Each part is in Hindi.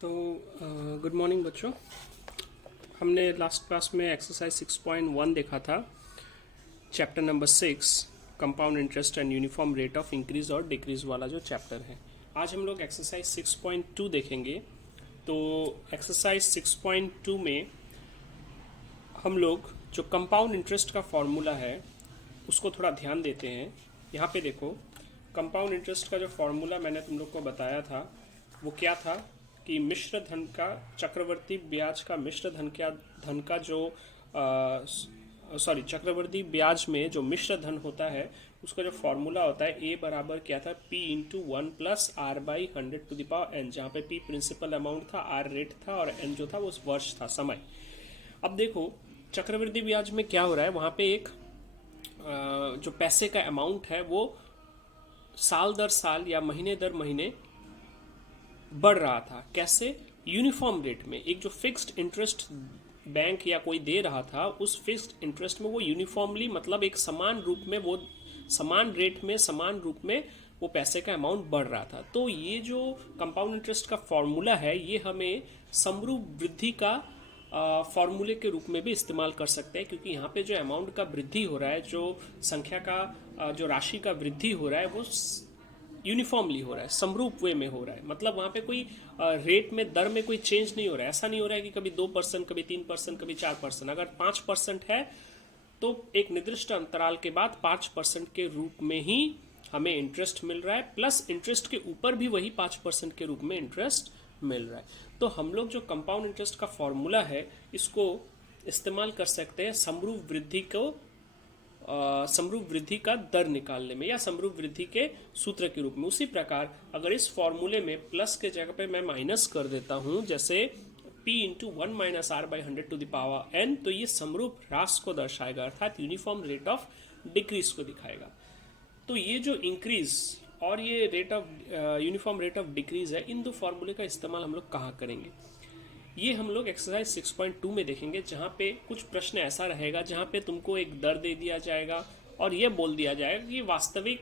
तो गुड मॉर्निंग बच्चों। हमने लास्ट क्लास में एक्सरसाइज 6.1 देखा था, chapter number 6 compound interest and uniform rate of increase और डिक्रीज वाला जो चैप्टर है। आज हम लोग एक्सरसाइज 6.2 देखेंगे। तो एक्सरसाइज 6.2 में हम लोग जो कंपाउंड इंटरेस्ट का फॉर्मूला है उसको थोड़ा ध्यान देते हैं। यहाँ पे देखो, कंपाउंड इंटरेस्ट का जो फॉर्मूला मैंने तुम लोग को बताया था वो क्या था कि मिश्र धन का, चक्रवर्ती ब्याज का मिश्र धन का जो चक्रवर्ती ब्याज में जो मिश्र धन होता है उसका जो फॉर्मूला होता है ए बराबर क्या था, P into 1 plus R by 100 जहाँ पे पी प्रिंसिपल अमाउंट था, आर रेट था और एन जो था वो वर्ष था, समय। अब देखो चक्रवृद्धि ब्याज में क्या हो रहा है, वहां पे एक जो पैसे का अमाउंट है वो साल दर साल या महीने दर महीने बढ़ रहा था। कैसे? यूनिफॉर्म रेट में। एक जो फिक्स्ड इंटरेस्ट बैंक या कोई दे रहा था, उस फिक्स्ड इंटरेस्ट में वो यूनिफॉर्मली, मतलब एक समान रूप में, वो समान रेट में, समान रूप में वो पैसे का अमाउंट बढ़ रहा था। तो ये जो कंपाउंड इंटरेस्ट का फॉर्मूला है ये हमें समरूप वृद्धि का फॉर्मूले के रूप में भी इस्तेमाल कर सकते हैं, क्योंकि यहाँ पे जो अमाउंट का वृद्धि हो रहा है, जो संख्या का जो राशि का वृद्धि हो रहा है वो यूनिफॉर्मली हो रहा है, समरूप वे में हो रहा है। मतलब वहां पे कोई रेट में, दर में कोई चेंज नहीं हो रहा है। ऐसा नहीं हो रहा है कि कभी 2%, कभी 3%, कभी 4%। अगर 5% है तो एक निर्दिष्ट अंतराल के बाद 5% के रूप में ही हमें इंटरेस्ट मिल रहा है, प्लस इंटरेस्ट के ऊपर भी वही 5% के रूप में इंटरेस्ट मिल रहा है। तो हम लोग जो कंपाउंड इंटरेस्ट का फॉर्मूला है इसको इस्तेमाल कर सकते हैं समरूप वृद्धि को, समरूप वृद्धि का दर निकालने में, या समरूप वृद्धि के सूत्र के रूप में। उसी प्रकार अगर इस फॉर्मूले में प्लस के जगह पे मैं माइनस कर देता हूं, जैसे p into 1 minus R by 100 n, तो ये समरूप ह्रास को दर्शाएगा, अर्थात यूनिफॉर्म रेट ऑफ डिक्रीज को दिखाएगा। तो ये जो इंक्रीज और ये rate of uniform rate of decrease है, इन दो फॉर्मूले का इस्तेमाल हम लोग कहाँ करेंगे, ये हम लोग एक्सरसाइज 6.2 में देखेंगे। जहाँ पे कुछ प्रश्न ऐसा रहेगा जहाँ पे तुमको एक दर दे दिया जाएगा और ये बोल दिया जाएगा कि वास्तविक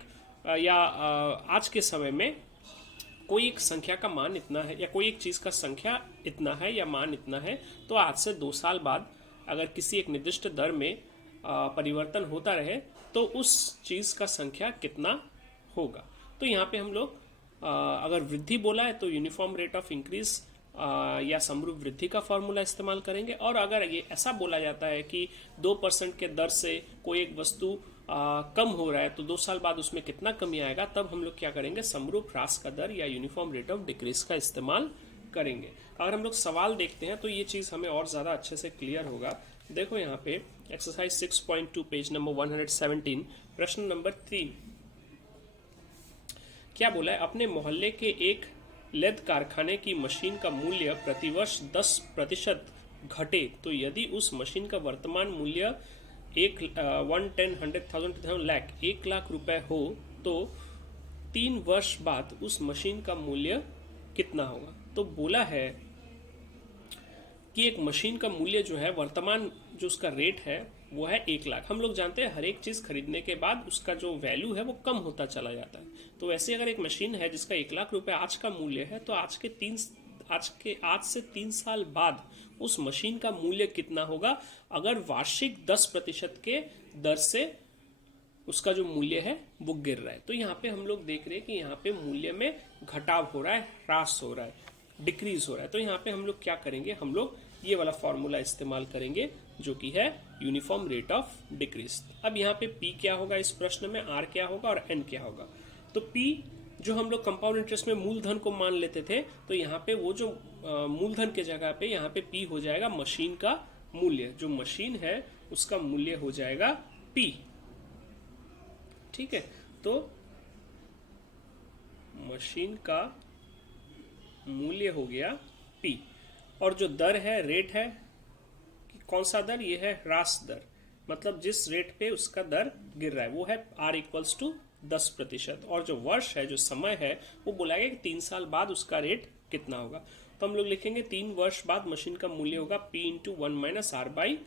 या आज के समय में कोई एक संख्या का मान इतना है, या कोई एक चीज़ का संख्या इतना है या मान इतना है, तो आज से 2 साल बाद अगर किसी एक निर्दिष्ट दर में परिवर्तन होता रहे तो उस चीज़ का संख्या कितना होगा। तो यहाँ पे हम लोग अगर वृद्धि बोला है तो यूनिफॉर्म रेट ऑफ इंक्रीज या समरूप वृद्धि का फॉर्मूला इस्तेमाल करेंगे। और अगर ये ऐसा बोला जाता है कि 2% के दर से कोई एक वस्तु कम हो रहा है तो 2 साल बाद उसमें कितना कमी आएगा, तब हम लोग क्या करेंगे, समरूप ह्रास का दर या यूनिफॉर्म रेट ऑफ डिक्रीज का इस्तेमाल करेंगे। अगर हम लोग सवाल देखते हैं तो ये चीज़ हमें और ज़्यादा अच्छे से क्लियर होगा। देखो यहाँ पे एक्सरसाइज 6.2 पेज नंबर 117, प्रश्न नंबर 3 क्या बोला है, अपने मोहल्ले के एक लेद कारखाने की मशीन का मूल्य प्रतिवर्ष 10% घटे तो यदि उस मशीन का वर्तमान मूल्य 1 लाख रुपए हो तो 3 वर्ष बाद उस मशीन का मूल्य कितना होगा। तो बोला है कि एक मशीन का मूल्य जो है, वर्तमान जो उसका रेट है वो है 1 लाख। हम लोग जानते हैं हर एक चीज़ खरीदने के बाद उसका जो वैल्यू है वो कम होता चला जाता है। तो वैसे अगर एक मशीन है जिसका 1 लाख रुपए आज का मूल्य है, तो आज से 3 साल बाद उस मशीन का मूल्य कितना होगा अगर वार्षिक 10% के दर से उसका जो मूल्य है वो गिर रहा है। तो यहाँ पे हम लोग देख रहे हैं कि यहाँ पे मूल्य में घटाव हो रहा है, ह्रास हो रहा है, डिक्रीज हो रहा है। तो यहाँ पे हम लोग क्या करेंगे, हम लोग ये वाला फॉर्मूला इस्तेमाल करेंगे जो कि है यूनिफॉर्म रेट ऑफ डिक्रीज। अब यहाँ पे P क्या होगा इस प्रश्न में, R क्या होगा और N क्या होगा। तो P जो हम लोग कंपाउंड इंटरेस्ट में मूलधन को मान लेते थे, तो यहाँ पे वो जो मूलधन के जगह पे यहाँ पे P हो जाएगा मशीन का मूल्य, जो मशीन है उसका मूल्य हो जाएगा P। ठीक है, तो मशीन का मूल्य हो गया P, और जो दर है, रेट है, कौन सा दर, ये है ह्रास दर, मतलब जिस रेट पे उसका दर गिर रहा है वो है R इक्वल्स टू 10%। और जो वर्ष है, जो समय है, वो बोला गया कि 3 साल बाद उसका रेट कितना होगा। तो हम लोग लिखेंगे 3 वर्ष बाद मशीन का मूल्य होगा P into 1 minus R by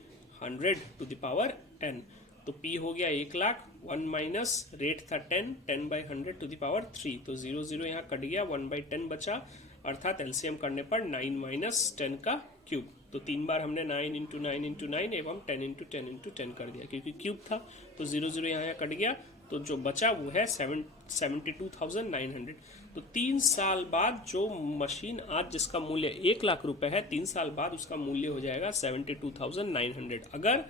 100 n। तो P हो गया 1 लाख, 1 माइनस रेट था 10 बाई 100 3, तो 0 0 यहाँ कट गया, 1/10 बचा, अर्थात एलसीएम करने पर 9 माइनस 10 का क्यूब। तो 3 बार हमने 9 इंटू 9 इंटू 9 एवं 10 इंटू 10 इंटू 10 कर दिया, क्योंकि क्यूब था तो 0 0 यहाँ कट गया, तो जो बचा वो है 72,900। तो 3 साल बाद जो मशीन आज जिसका मूल्य 1 लाख रुपए है, 3 साल बाद उसका मूल्य हो जाएगा 72,900, अगर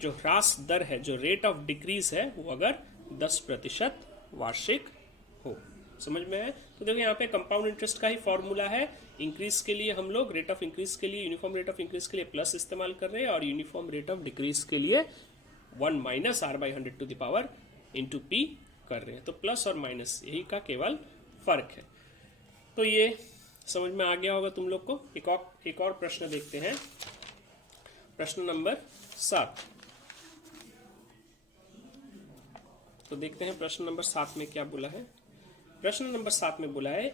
जो ह्रास दर है, जो रेट ऑफ डिक्रीज है, वो अगर 10% वार्षिक हो। समझ में है? तो देखो यहाँ पे कंपाउंड इंटरेस्ट का ही फॉर्मूला है। इंक्रीज के लिए हम लोग रेट ऑफ इंक्रीज के लिए, यूनिफॉर्म रेट ऑफ इंक्रीज के लिए प्लस इस्तेमाल कर रहे हैं, और यूनिफॉर्म रेट ऑफ डिक्रीज के लिए 1 minus r/100 to the power into P कर रहे हैं। तो प्लस और माइनस यही का केवल फर्क है। तो ये समझ में आ गया होगा तुम लोग को। एक और प्रश्न देखते हैं, प्रश्न नंबर 7। तो देखते हैं प्रश्न नंबर 7 में क्या बोला है। प्रश्न नंबर 7 में बोला है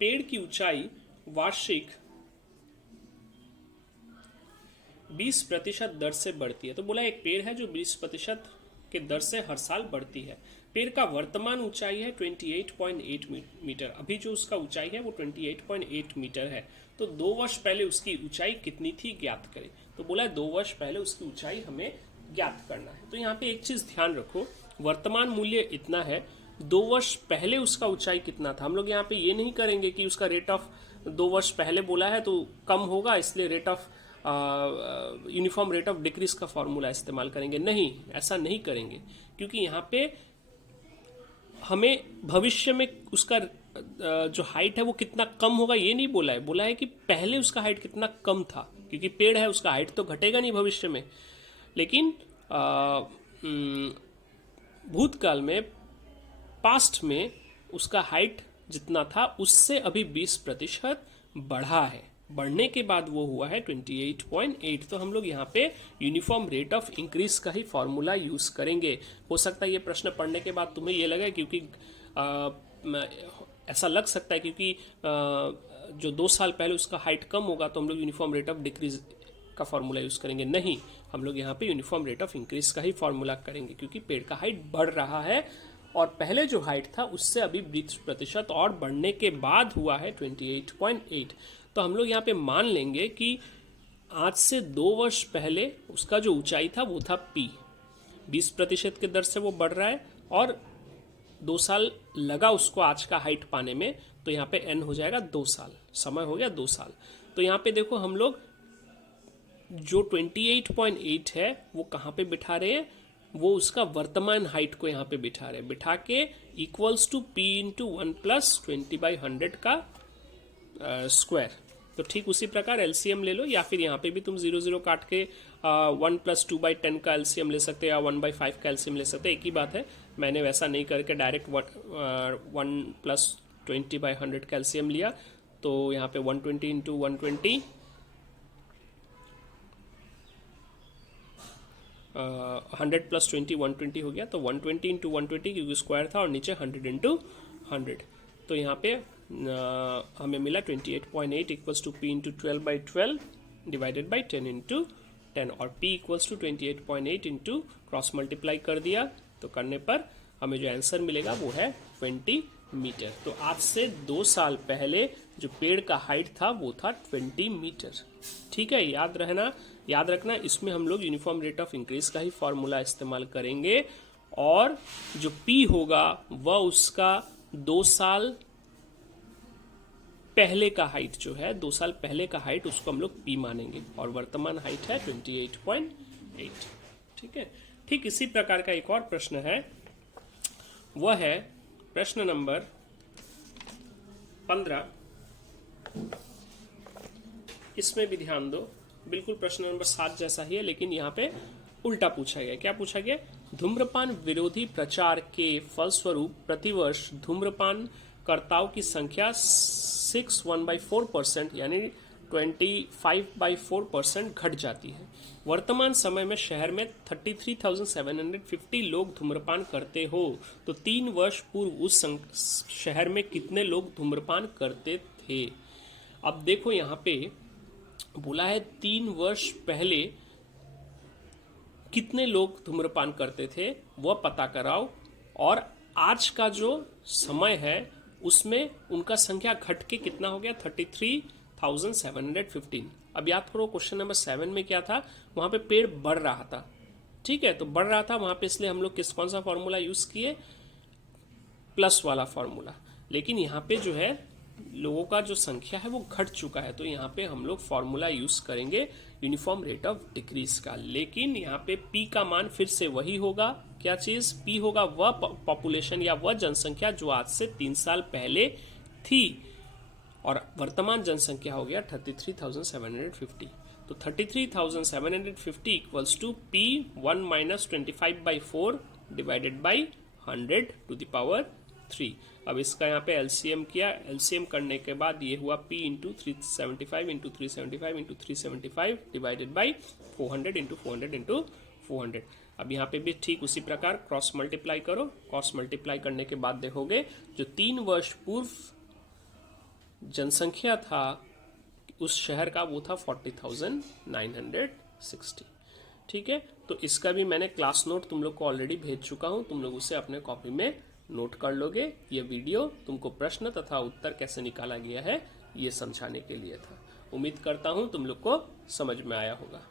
पेड़ की ऊंचाई वार्षिक 20% दर से बढ़ती है। तो बोला एक पेड़ है जो 20% के दर से हर साल बढ़ती है। पेड़ का वर्तमान ऊंचाई है 28.8 मीटर। अभी जो उसका ऊंचाई है वो 28.8 मीटर है। तो 2 वर्ष पहले उसकी ऊंचाई कितनी थी ज्ञात करें। तो बोला 2 वर्ष पहले उसकी ऊंचाई हमें ज्ञात करना है। तो यहाँ पे एक चीज ध्यान रखो, वर्तमान मूल्य इतना है, 2 वर्ष पहले उसका ऊंचाई कितना था। हम लोग यहाँ पे ये नहीं करेंगे कि उसका रेट ऑफ 2 वर्ष पहले बोला है तो कम होगा, इसलिए rate of uniform rate of decrease का फॉर्मूला इस्तेमाल करेंगे। नहीं, ऐसा नहीं करेंगे, क्योंकि यहाँ पे हमें भविष्य में उसका जो हाइट है वो कितना कम होगा ये नहीं बोला है। बोला है कि पहले उसका हाइट कितना कम था, क्योंकि पेड़ है उसका हाइट तो घटेगा नहीं भविष्य में, लेकिन भूतकाल में, पास्ट में उसका हाइट जितना था उससे अभी 20% बढ़ा है। बढ़ने के बाद वो हुआ है 28.8। तो हम लोग यहाँ पे यूनिफॉर्म रेट ऑफ इंक्रीज का ही फॉर्मूला यूज करेंगे। हो सकता है ये प्रश्न पढ़ने के बाद तुम्हें ये लगे, क्योंकि ऐसा लग सकता है क्योंकि जो 2 साल पहले उसका हाइट कम होगा तो हम लोग यूनिफॉर्म रेट ऑफ डिक्रीज का फॉर्मूला यूज करेंगे। नहीं, हम लोग यहाँ पे यूनिफॉर्म रेट ऑफ इंक्रीज का ही फॉर्मूला करेंगे, क्योंकि पेड़ का हाइट बढ़ रहा है और पहले जो हाइट था उससे अभी 20% और बढ़ने के बाद हुआ है 28.8। तो हम लोग यहाँ पे मान लेंगे कि आज से 2 वर्ष पहले उसका जो ऊंचाई था वो था P, 20% के दर से वो बढ़ रहा है और 2 साल लगा उसको आज का हाइट पाने में, तो यहाँ पे N हो जाएगा 2 साल, समय हो गया 2 साल। तो यहाँ पे देखो हम लोग जो 28.8 है वो कहाँ पे बिठा रहे हैं, वो उसका वर्तमान हाइट को यहाँ पे बिठा रहे हैं, बिठा के equals to P into 1 plus 20/100 का स्क्वायर। तो ठीक उसी प्रकार एलसीएम ले लो, या फिर यहाँ पे भी तुम 0 0 काट के 1 प्लस 2/10 का एलसीएम ले सकते हैं या 1/5 का एलसीएम ले सकते हैं, एक ही बात है। मैंने वैसा नहीं करके डायरेक्ट 1 प्लस 20/100 का एलसीएम लिया। तो यहाँ पे 120 इंटू 120 100 प्लस 20 120 हो गया। तो 120 इंटू 120 क्योंकि स्क्वायर था और नीचे 100 इंटू 100। तो यहाँ पे हमें मिला 28.8 equals to P into 12/12 divided by 10 into 10, और P equals to 28.8 into cross multiply कर दिया, तो करने पर हमें जो आंसर मिलेगा वो है 20 मीटर। तो आज से 2 साल पहले जो पेड़ का हाइट था वो था 20 मीटर। ठीक है, याद रखना इसमें हम लोग यूनिफॉर्म रेट ऑफ इंक्रीज का ही फॉर्मूला इस्तेमाल करेंगे, और जो P होगा वह उसका 2 साल पहले का हाइट जो है, 2 साल पहले का हाइट उसको हम लोग P मानेंगे, और वर्तमान हाइट है 28.8। ठीक है, ठीक इसी प्रकार का एक और प्रश्न है, वह है प्रश्न नंबर 15। इसमें भी ध्यान दो, बिल्कुल प्रश्न नंबर 7 जैसा ही है, लेकिन यहाँ पे उल्टा पूछा गया। क्या पूछा गया? धूम्रपान विरोधी प्रचार के फलस्वरूप प्रतिवर्ष धूम्रपान कर्ताओं की संख्या 61/4% यानी 25/4% घट जाती है। वर्तमान समय में शहर में 33,750 लोग धूम्रपान करते हो, तो 3 वर्ष पूर्व उस शहर में कितने लोग धूम्रपान करते थे। अब देखो यहाँ पे बोला है 3 वर्ष पहले कितने लोग धूम्रपान करते थे वह पता कराओ, और आज का जो समय है उसमें उनका संख्या घट के कितना हो गया 33,715। अब याद करो क्वेश्चन नंबर 7 में क्या था, वहां पे पेड़ बढ़ रहा था, ठीक है, तो बढ़ रहा था वहां पे, इसलिए हम लोग कौन सा फॉर्मूला यूज किए, प्लस वाला फॉर्मूला। लेकिन यहाँ पे जो है लोगों का जो संख्या है वो घट चुका है, तो यहाँ पे हम लोग फॉर्मूला यूज करेंगे यूनिफॉर्म रेट ऑफ डिक्रीज का। लेकिन यहाँ पे पी का मान फिर से वही होगा, क्या चीज, पी होगा वह पॉपुलेशन या वह जनसंख्या जो आज से 3 साल पहले थी, और वर्तमान जनसंख्या हो गया 33,750। तो 33,750 equals to P 1 minus 25/4 divided by 100 to the power 3। अब इसका यहाँ पे एलसीएम किया, एलसीएम करने के बाद ये हुआ p into 375 into 375 into 375 divided by 400 into 400 into 400। अब यहाँ पे भी ठीक उसी प्रकार क्रॉस मल्टीप्लाई करो, क्रॉस मल्टीप्लाई करने के बाद देखोगे जो 3 वर्ष पूर्व जनसंख्या था उस शहर का वो था 40,960। ठीक है, तो इसका भी मैंने क्लास नोट तुम लोग को ऑलरेडी भेज चुका हूं, तुम लोग उसे अपने कॉपी में नोट कर लोगे। ये वीडियो तुमको प्रश्न तथा उत्तर कैसे निकाला गया है ये समझाने के लिए था। उम्मीद करता हूं तुम लोग को समझ में आया होगा।